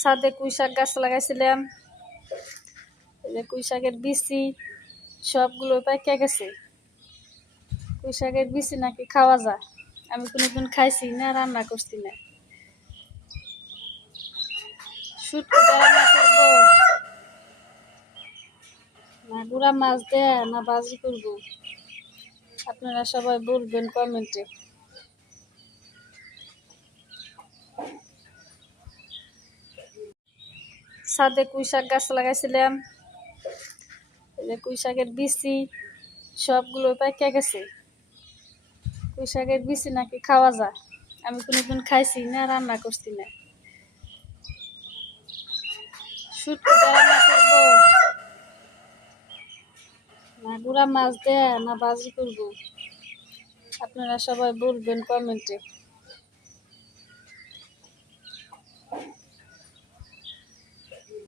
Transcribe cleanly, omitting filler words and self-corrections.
ছাদে পুঁই শাক গাছ লাগাইছিলাম। এই যে পুঁই শাকের বিচি সবগুলো পাইকা গেছে। পুঁই শাকের বিচি নাকি খাওয়া যায়। আমি কোনোদিন খাইছি না, রান্না করছি না। শুটকি দিয়ে রান্না করবো না গুড়া মাছ দেয়া না ভাজি করবো, আপনারা সবাই বলবেন কমেন্টে। ছাদে পুঁই শাক গাছ লাগাইছিলাম। এই যে পুঁই শাকের বিচি সবগুলো পাইকা গেছে। পুঁই শাকের বিচি নাকি খাওয়া যায়। আমি কোনোদিন খাইছি না, রান্না করছি না। শুটকি দিয়ে রান্না করবো না গুড়া মাছ দেয়া না ভাজি করবো, আপনারা সবাই বলবেন কমেন্টে।